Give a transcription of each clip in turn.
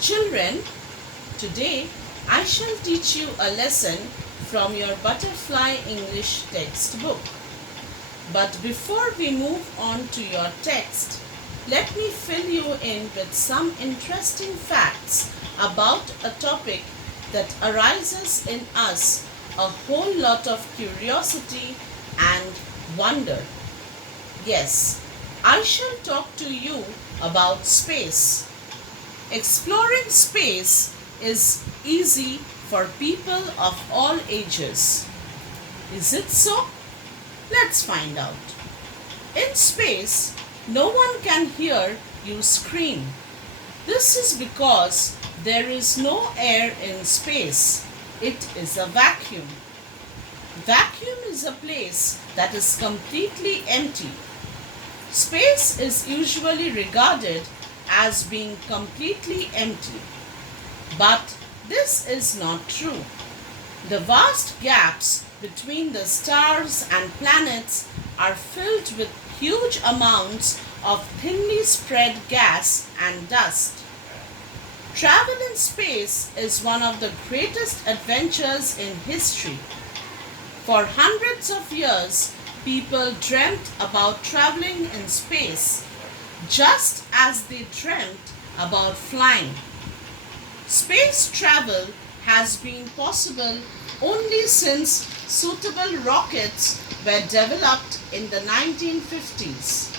Children, today I shall teach you a lesson from your Butterfly English textbook. But before we move on to your text, let me fill you in with some interesting facts about a topic that arises in us a whole lot of curiosity and wonder. Yes, I shall talk to you about space. Exploring space is easy for people of all ages. Is it so? Let's find out. In space, no one can hear you scream. This is because there is no air in space. It is a vacuum. Vacuum is a place that is completely empty. Space is usually regarded as being completely empty. But this is not true. The vast gaps between the stars and planets are filled with huge amounts of thinly spread gas and dust. Travel in space is one of the greatest adventures in history. For hundreds of years, people dreamt about traveling in space, just as they dreamt about flying. Space travel has been possible only since suitable rockets were developed in the 1950s.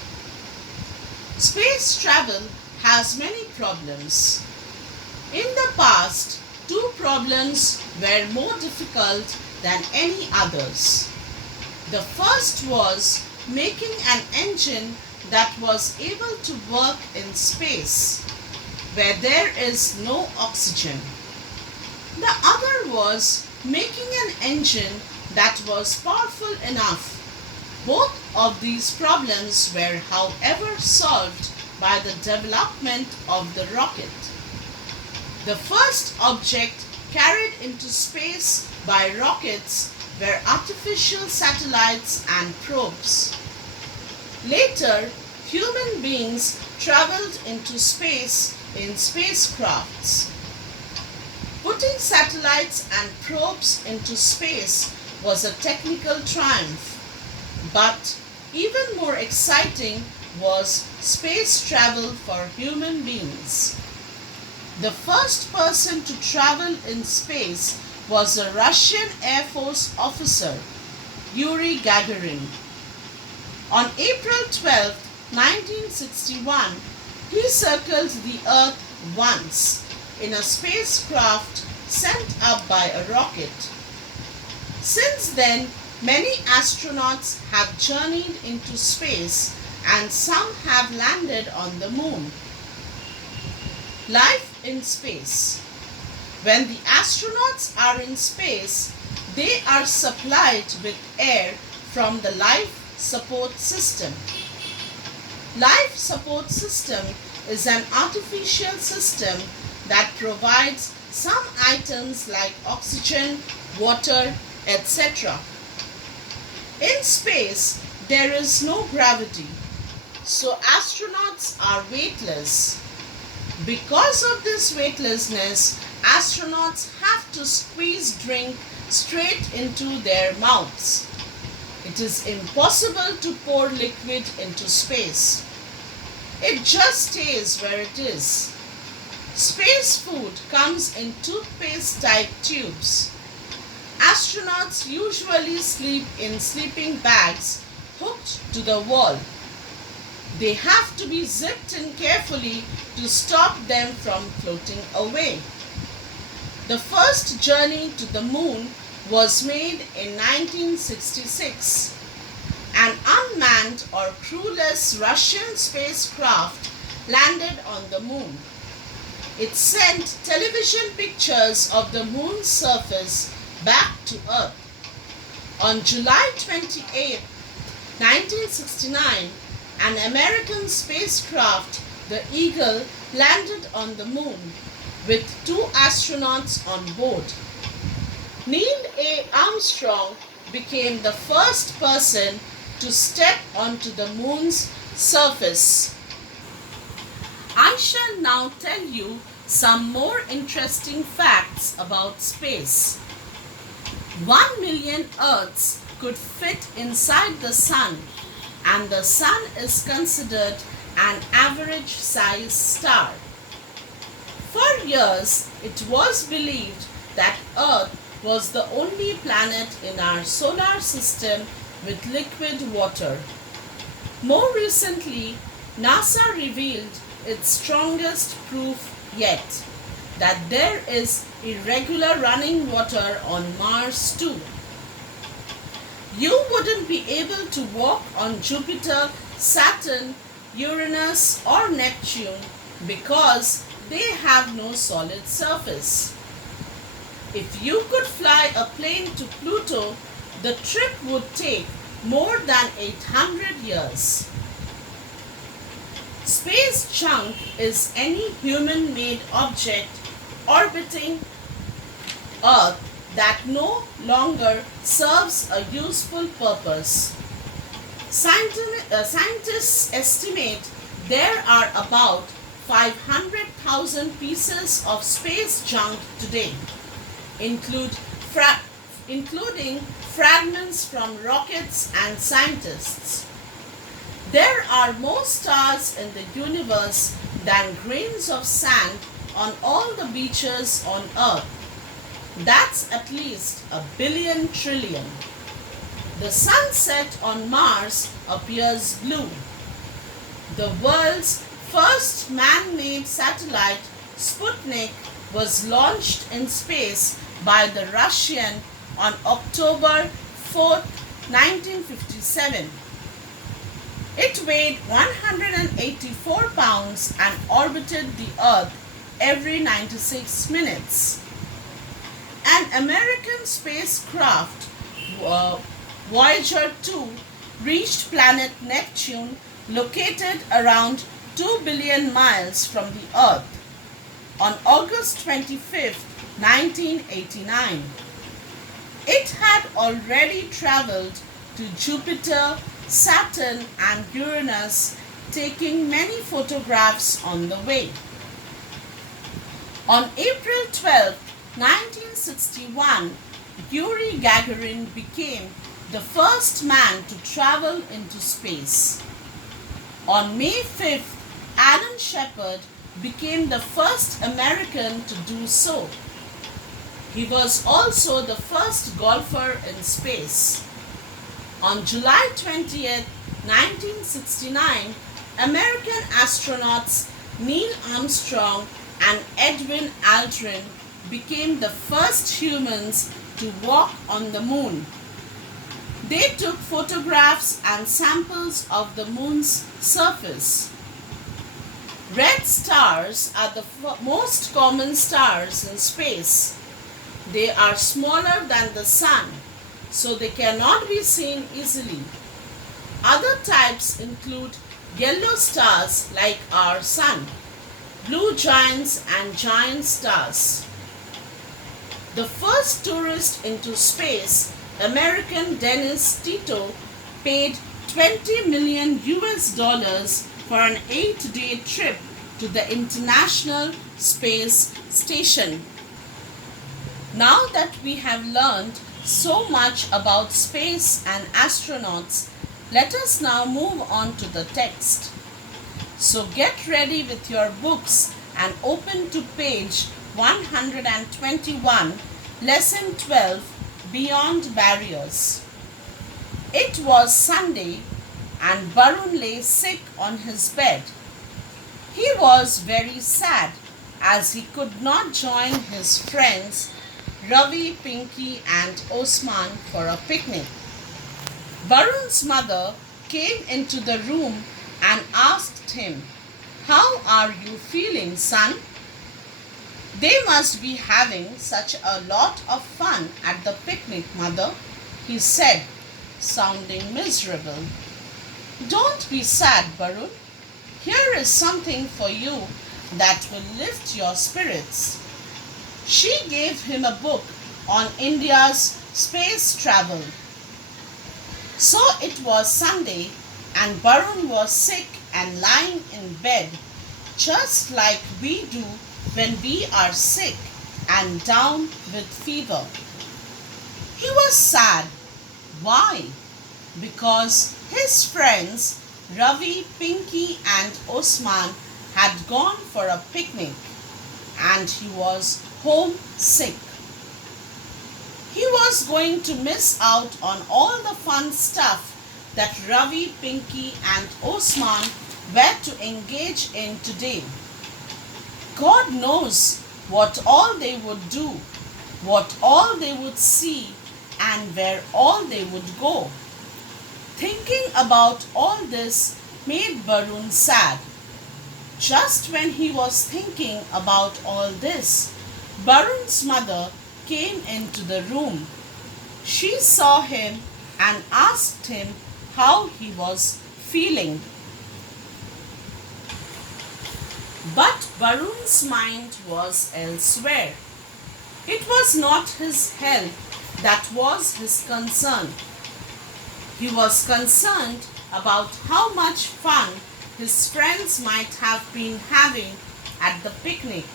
Space travel has many problems. In the past, two problems were more difficult than any others. The first was making an engine that was able to work in space, where there is no oxygen. The other was making an engine that was powerful enough. Both of these problems were, however, solved by the development of the rocket. The first object carried into space by rockets were artificial satellites and probes. Later, human beings traveled into space in spacecrafts. Putting satellites and probes into space was a technical triumph, but even more exciting was space travel for human beings. The first person to travel in space was a Russian Air Force officer, Yuri Gagarin. On April 12, 1961, he circled the Earth once in a spacecraft sent up by a rocket. Since then, many astronauts have journeyed into space and some have landed on the moon. Life in space. When the astronauts are in space, they are supplied with air from the life support system. Life support system is an artificial system that provides some items like oxygen, water, etc. In space, there is no gravity, so astronauts are weightless. Because of this weightlessness, astronauts have to squeeze drink straight into their mouths. It is impossible to pour liquid into space. It just stays where it is. Space food comes in toothpaste-type tubes. Astronauts usually sleep in sleeping bags hooked to the wall. They have to be zipped in carefully to stop them from floating away. The first journey to the moon was made in 1966. An unmanned or crewless Russian spacecraft landed on the moon. It sent television pictures of the moon's surface back to Earth. On July 28, 1969, an American spacecraft, the Eagle, landed on the moon with 2 astronauts on board. Neil A. Armstrong became the first person to step onto the moon's surface. I I shall now tell you some more interesting facts about space. 1 million Earths could fit inside the Sun, and the Sun is considered an average size star. For years, it was believed that Earth was the only planet in our solar system with liquid water. More recently, NASA revealed its strongest proof yet that there is irregular running water on Mars too. You wouldn't be able to walk on Jupiter, Saturn, Uranus or Neptune because they have no solid surface. If you could fly a plane to Pluto, the trip would take more than 800 years. Space junk is any human-made object orbiting Earth that no longer serves a useful purpose. Scientists estimate there are about 500,000 pieces of space junk today, including fragments from rockets and scientists. There are more stars in the universe than grains of sand on all the beaches on Earth. That's at least 1 billion trillion. The sunset on Mars appears blue. The world's first man-made satellite, Sputnik, was launched in space by the Russian on October 4, 1957. It weighed 184 pounds and orbited the Earth every 96 minutes. An American spacecraft, Voyager 2, reached planet Neptune, located around 2 billion miles from the Earth, on August 25, 1989. It had already traveled to Jupiter, Saturn and Uranus, taking many photographs on the way. On April 12, 1961, Yuri Gagarin became the first man to travel into space. On May 5th, Alan Shepard became the first American to do so. He was also the first golfer in space. On July 20th, 1969, American astronauts Neil Armstrong and Edwin Aldrin became the first humans to walk on the moon. They took photographs and samples of the moon's surface. Red stars are the most common stars in space. They are smaller than the sun, so they cannot be seen easily. Other types include yellow stars like our sun, blue giants and giant stars. The first tourist into space, American Dennis Tito, paid $20 million for an 8-day trip to the International Space Station. Now that we have learned so much about space and astronauts, let us now move on to the text. So get ready with your books and open to page 121, Lesson 12, Beyond Barriers. It was Sunday and Barun lay sick on his bed. He was very sad as he could not join his friends Ravi, Pinky and Osman for a picnic. Barun's mother came into the room and asked him, "How are you feeling, son?" "They must be having such a lot of fun at the picnic, mother," he said, sounding miserable. "Don't be sad, Barun. Here is something for you that will lift your spirits." She gave him a book on India's space travel. So it was Sunday and Barun was sick and lying in bed, just like we do when we are sick and down with fever. He was sad. Why? Because his friends Ravi, Pinky, and Osman had gone for a picnic and he was homesick. He was going to miss out on all the fun stuff that Ravi, Pinky, and Osman were to engage in today. God knows what all they would do, what all they would see, and where all they would go. Thinking about all this made Barun sad. Just when he was thinking about all this, Barun's mother came into the room. She saw him and asked him how he was feeling. But Barun's mind was elsewhere. It was not his health that was his concern. He was concerned about how much fun his friends might have been having at the picnic.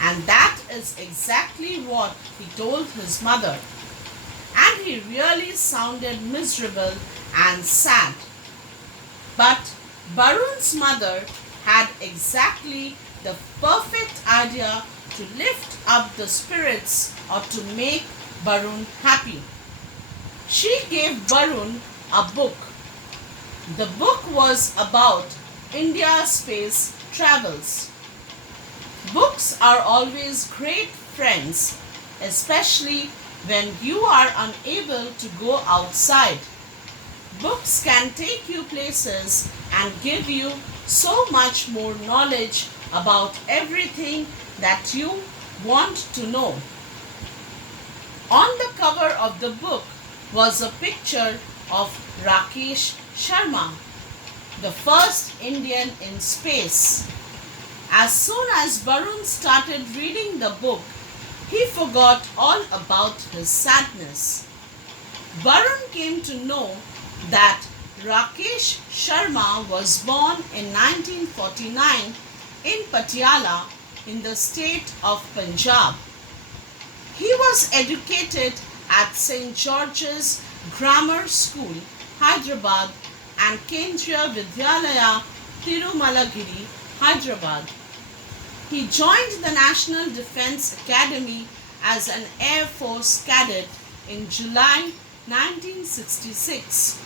And that is exactly what he told his mother. And he really sounded miserable and sad. But Barun's mother had exactly the perfect idea to lift up the spirits or to make Barun happy. She gave Barun a book. The book was about India's space travels. Books are always great friends, especially when you are unable to go outside. Books can take you places and give you so much more knowledge about everything that you want to know. On the cover of the book was a picture of Rakesh Sharma, the first Indian in space. As soon as Barun started reading the book, he forgot all about his sadness. Barun came to know that Rakesh Sharma was born in 1949 in Patiala in the state of Punjab. He was educated at St. George's Grammar School, Hyderabad and Kendriya Vidyalaya, Tirumalagiri, Hyderabad. He joined the National Defence Academy as an Air Force cadet in July 1966.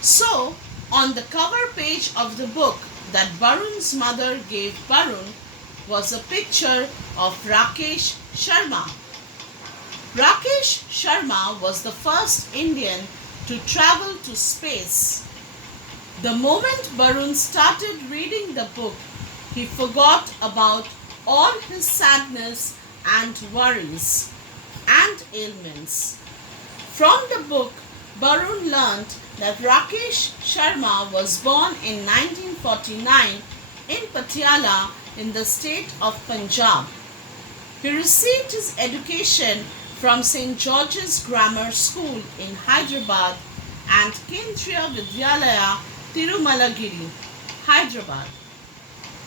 So, on the cover page of the book that Barun's mother gave Barun was a picture of Rakesh Sharma. Rakesh Sharma was the first Indian to travel to space. The moment Barun started reading the book, he forgot about all his sadness and worries and ailments. From the book, Barun learnt that Rakesh Sharma was born in 1949 in Patiala in the state of Punjab. He received his education from St. George's Grammar School in Hyderabad and Kendriya Vidyalaya, Tirumalagiri, Hyderabad.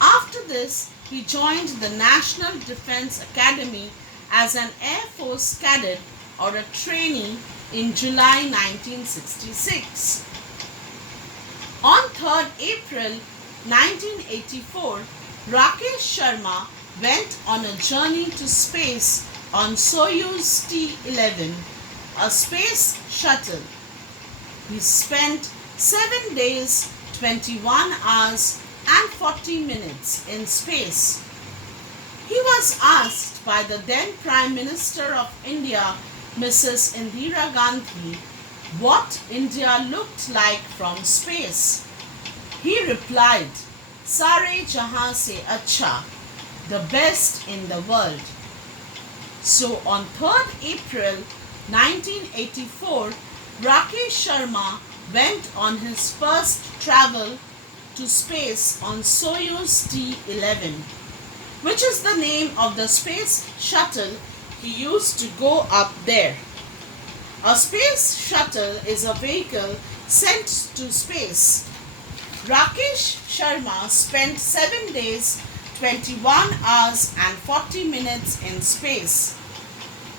After this, he joined the National Defence Academy as an Air Force cadet or a trainee in July 1966. On 3rd April 1984, Rakesh Sharma went on a journey to space on Soyuz T-11, a space shuttle. He spent 7 days, 21 hours and 40 minutes in space. He was asked by the then Prime Minister of India, Mrs. Indira Gandhi, what India looked like from space. He replied, "Sare jahan se acha," the best in the world. So on 3rd April 1984, Rakesh Sharma went on his first travel to space on Soyuz T-11, which is the name of the space shuttle he used to go up there. A space shuttle is a vehicle sent to space. Rakesh Sharma spent 7 days, 21 hours and 40 minutes in space.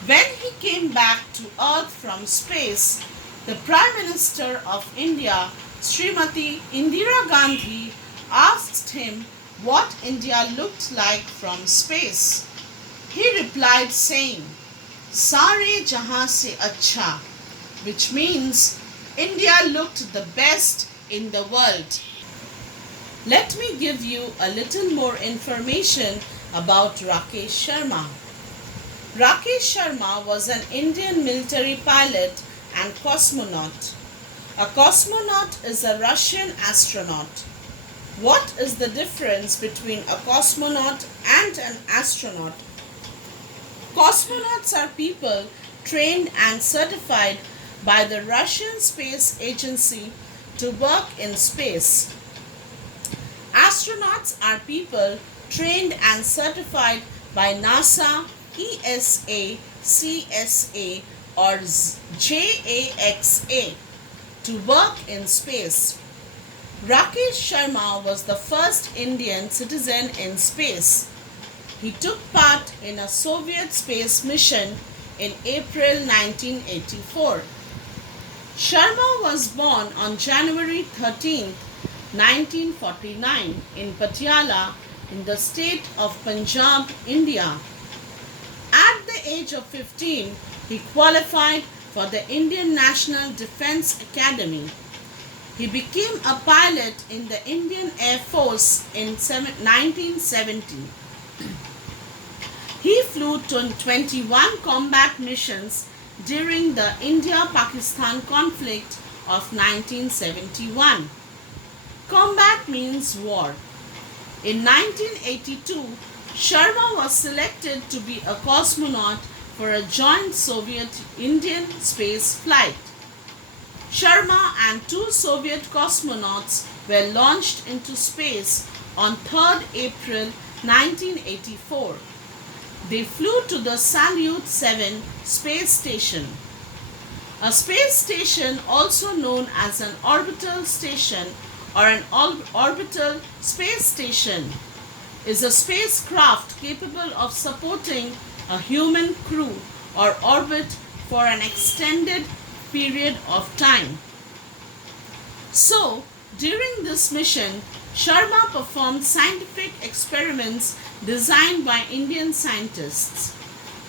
When he came back to Earth from space, the Prime Minister of India, Srimati Indira Gandhi, asked him what India looked like from space. He replied saying, "Sare jahan se acha," which means India looked the best in the world. Let me give you a little more information about Rakesh Sharma. Rakesh Sharma was an Indian military pilot and cosmonaut. A cosmonaut is a Russian astronaut. What is the difference between a cosmonaut and an astronaut? Cosmonauts are people trained and certified by the Russian Space Agency to work in space. Astronauts are people trained and certified by NASA, ESA, CSA or JAXA to work in space. Rakesh Sharma was the first Indian citizen in space. He took part in a Soviet space mission in April 1984. Sharma was born on January 13, 1949 in Patiala in the state of Punjab, India. At the age of 15, he qualified for the Indian National Defence Academy. He became a pilot in the Indian Air Force in 1970. He flew 21 combat missions during the India-Pakistan conflict of 1971. Combat means war. In 1982, Sharma was selected to be a cosmonaut for a joint Soviet-Indian space flight. Sharma and 2 Soviet cosmonauts were launched into space on 3rd April 1984. They flew to the Salyut 7 space station. A space station, also known as an orbital station or an orbital space station, is a spacecraft capable of supporting a human crew or orbit for an extended period of time. So, during this mission, Sharma performed scientific experiments designed by Indian scientists.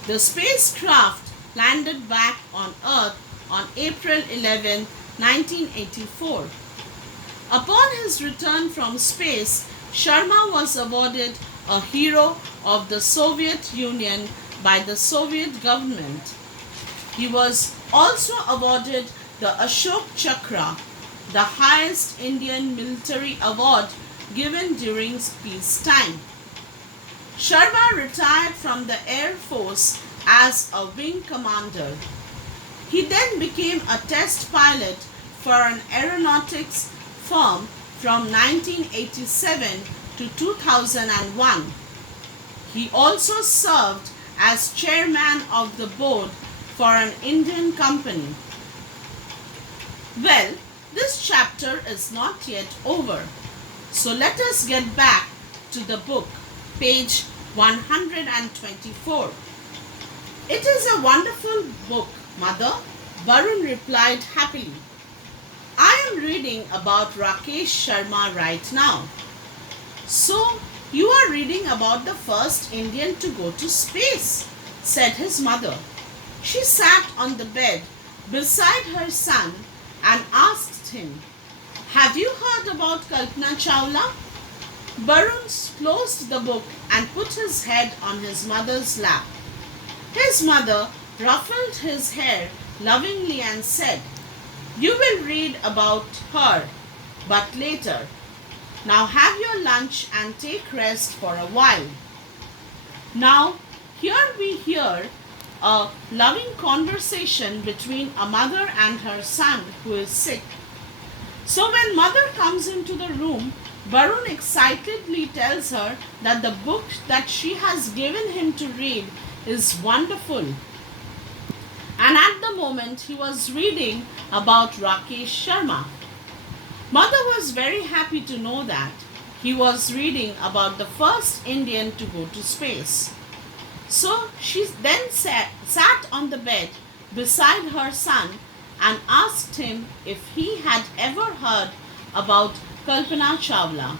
The spacecraft landed back on Earth on April 11, 1984. Upon his return from space, Sharma was awarded a Hero of the Soviet Union by the Soviet government. He was also awarded the Ashok Chakra, the highest Indian military award given during peacetime. Sharma retired from the Air Force as a wing commander. He then became a test pilot for an aeronautics firm from 1987 to 2001. He also served as chairman of the board for an Indian company. Well, this chapter is not yet over. So let us get back to the book, page 124. It is a wonderful book, Mother, Varun replied happily. I am reading about Rakesh Sharma right now. So, you are reading about the first Indian to go to space, said his mother. She sat on the bed beside her son and asked him, "Have you heard about Kalpana Chawla?" Varun closed the book and put his head on his mother's lap. His mother ruffled his hair lovingly and said, "You will read about her, but later. Now have your lunch and take rest for a while." Now, here we hear a loving conversation between a mother and her son who is sick. So when mother comes into the room, Varun excitedly tells her that the book that she has given him to read is wonderful. And at the moment he was reading about Rakesh Sharma. Mother was very happy to know that he was reading about the first Indian to go to space. So she then sat on the bed beside her son and asked him if he had ever heard about Kalpana Chawla.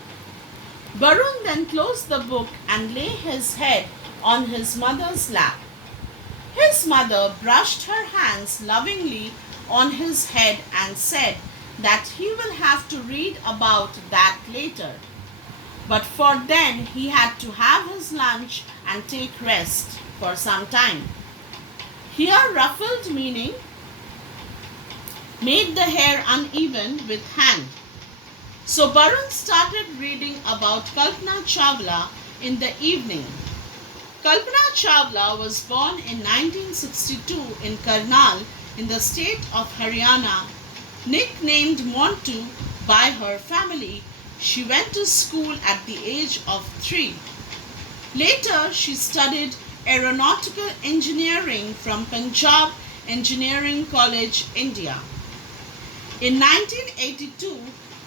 Barun then closed the book and lay his head on his mother's lap. His mother brushed her hands lovingly on his head and said that he will have to read about that later. But for then he had to have his lunch and take rest for some time. Here ruffled meaning made the hair uneven with hand. So Barun started reading about Kalpana Chawla in the evening. Kalpana Chawla was born in 1962 in Karnal in the state of Haryana. Nicknamed Montu by her family, she went to school at the age of 3. Later, she studied aeronautical engineering from Punjab Engineering College, India. In 1982,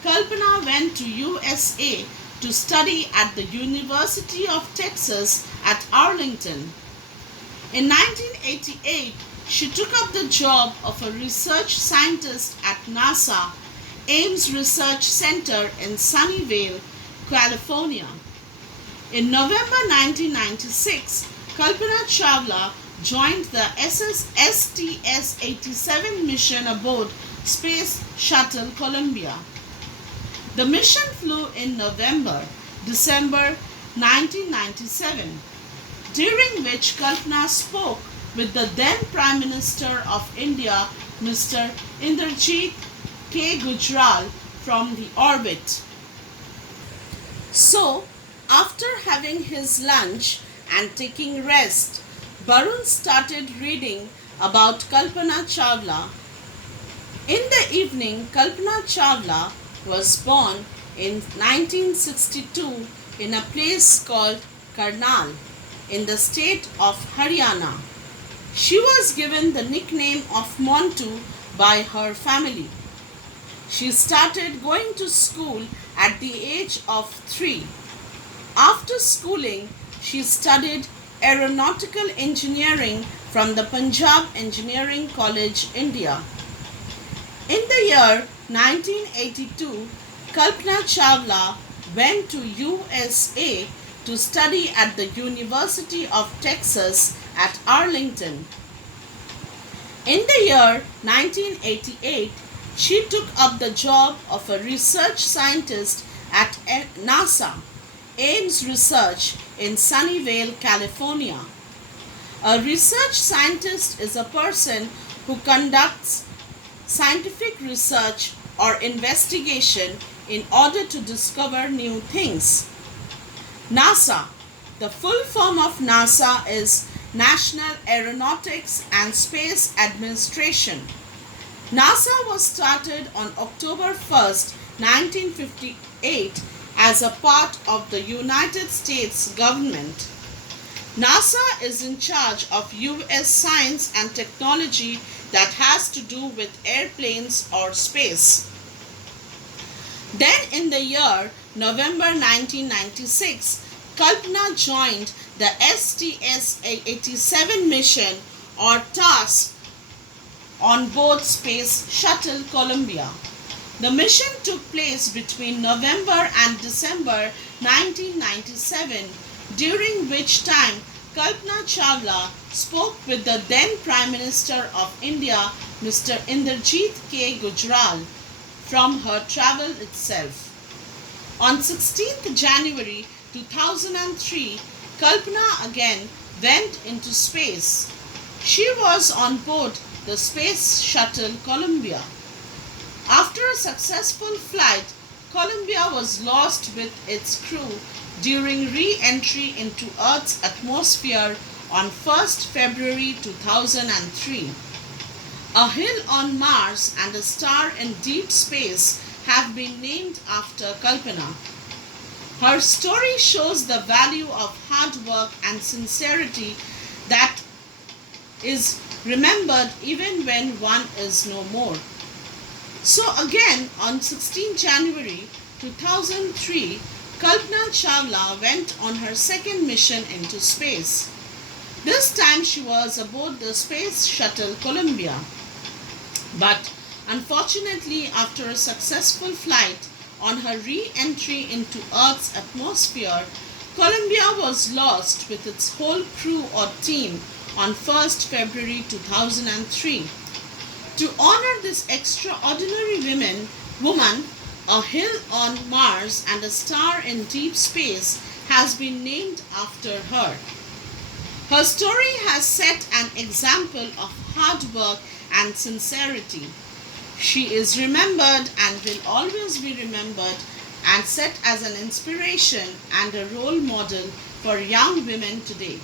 Kalpana went to USA to study at the University of Texas at Arlington. In 1988, she took up the job of a research scientist at NASA Ames Research Center in Sunnyvale, California. In November 1996, Kalpana Chawla joined the STS-87 mission aboard Space Shuttle Columbia. The mission flew in December 1997, during which Kalpana spoke with the then Prime Minister of India, Mr. Inderjeet K. Gujral, from the orbit. So, after having his lunch and taking rest, Barun started reading about Kalpana Chawla. In the evening, Kalpana Chawla was born in 1962 in a place called Karnal in the state of Haryana. She was given the nickname of Montu by her family. She started going to school at the age of 3. After schooling, she studied aeronautical engineering from the Punjab Engineering College, India. In the year 1982, Kalpana Chawla went to USA to study at the University of Texas at Arlington. In the year 1988, she took up the job of a research scientist at NASA Ames Research in Sunnyvale, California. A research scientist is a person who conducts scientific research or investigation in order to discover new things. NASA. The full form of NASA is National Aeronautics and Space Administration. NASA was started on October 1st, 1958 as a part of the United States government. NASA is in charge of US science and technology that has to do with airplanes or space. Then in the year November 1996, Kalpana joined the STS-87 mission or task on board Space Shuttle Columbia. The mission took place between November and December 1997, during which time Kalpana Chawla spoke with the then Prime Minister of India, Mr. Inderjeet K. Gujral, from her travel itself. On 16th January 2003, Kalpana again went into space. She was on board the Space Shuttle Columbia. After a successful flight, Columbia was lost with its crew during re-entry into Earth's atmosphere on 1st February 2003. A hill on Mars and a star in deep space have been named after Kalpana. Her story shows the value of hard work and sincerity that is remembered even when one is no more. So again, on 16 January 2003, Kalpana Chawla went on her second mission into space. This time she was aboard the Space Shuttle Columbia. But unfortunately, after a successful flight on her re-entry into Earth's atmosphere, Columbia was lost with its whole crew or team on 1st February 2003. To honor this extraordinary woman, a hill on Mars and a star in deep space has been named after her. Her story has set an example of hard work and sincerity. She is remembered and will always be remembered and set as an inspiration and a role model for young women today.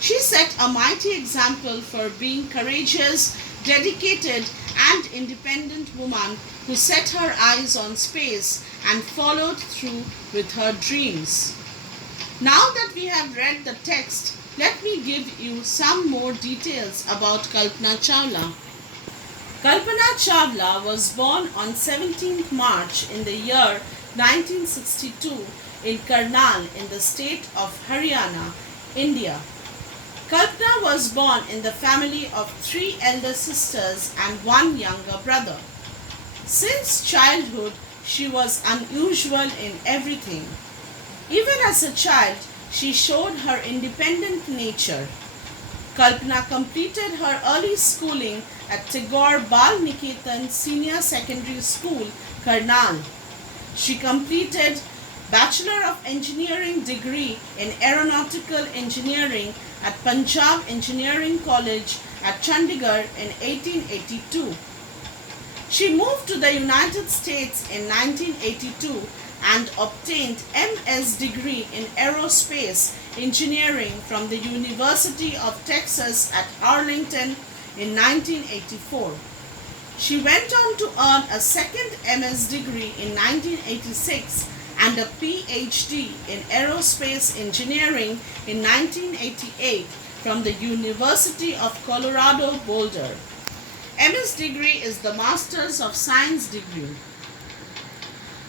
She set a mighty example for being courageous, dedicated, and independent woman who set her eyes on space and followed through with her dreams. Now that we have read the text, let me give you some more details about Kalpana Chawla. Kalpana Chawla was born on 17th March in the year 1962 in Karnal in the state of Haryana, India. Kalpana was born in the family of 3 elder sisters and 1 younger brother. Since childhood, she was unusual in everything. Even as a child, she showed her independent nature. Kalpana completed her early schooling at Tagore Bal Niketan Senior Secondary School, Karnal. She completed Bachelor of Engineering degree in Aeronautical Engineering at Punjab Engineering College at Chandigarh in 1882. She moved to the United States in 1982 and obtained MS degree in Aerospace Engineering from the University of Texas at Arlington in 1984. She went on to earn a second MS degree in 1986 and a PhD in Aerospace Engineering in 1988 from the University of Colorado Boulder. MS degree is the Masters of Science degree.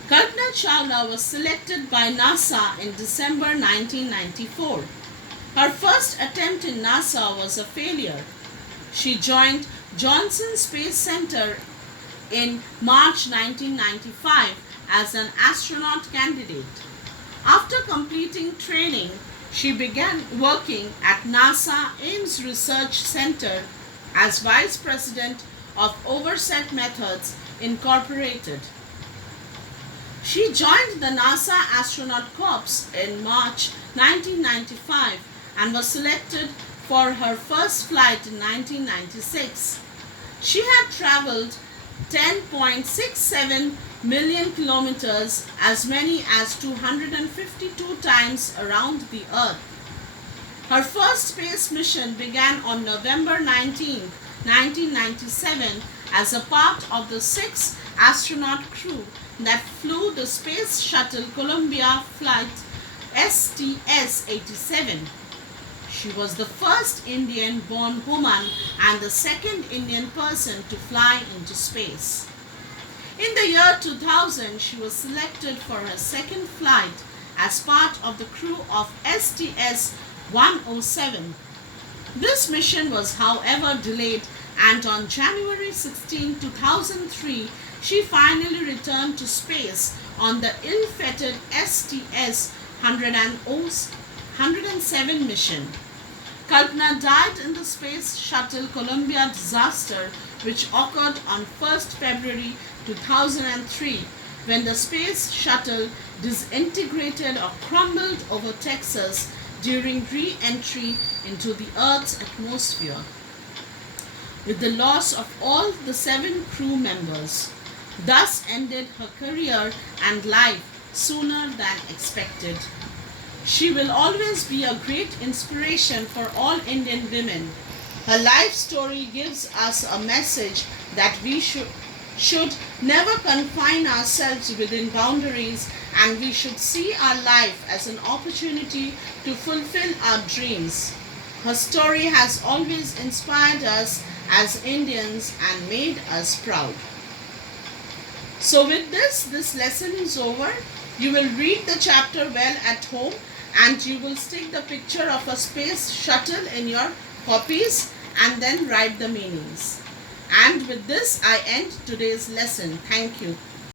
Kalpana Chawla was selected by NASA in December 1994. Her first attempt in NASA was a failure. She joined Johnson Space Center in March 1995 as an astronaut candidate. After completing training, she began working at NASA Ames Research Center as Vice President of Oversight Methods Incorporated. She joined the NASA Astronaut Corps in March 1995 and was selected for her first flight in 1996. She had traveled 10.67 million kilometers, as many as 252 times around the Earth. Her first space mission began on November 19, 1997 as a part of the 6 astronaut crew that flew the Space Shuttle Columbia flight STS-87. She was the first Indian-born woman and the second Indian person to fly into space. In the year 2000, she was selected for her second flight as part of the crew of STS-107. This mission was, however, delayed, and on January 16, 2003, she finally returned to space on the ill-fated STS-107 mission. Kalpana died in the Space Shuttle Columbia disaster, which occurred on 1st February 2003 when the Space Shuttle disintegrated or crumbled over Texas during re-entry into the Earth's atmosphere, with the loss of all the 7 crew members. Thus ended her career and life sooner than expected. She will always be a great inspiration for all Indian women. Her life story gives us a message that we should never confine ourselves within boundaries, and we should see our life as an opportunity to fulfill our dreams. Her story has always inspired us as Indians and made us proud. So with this lesson is over. You will read the chapter well at home, and you will stick the picture of a space shuttle in your copies and then write the meanings. And with this I end today's lesson. Thank you.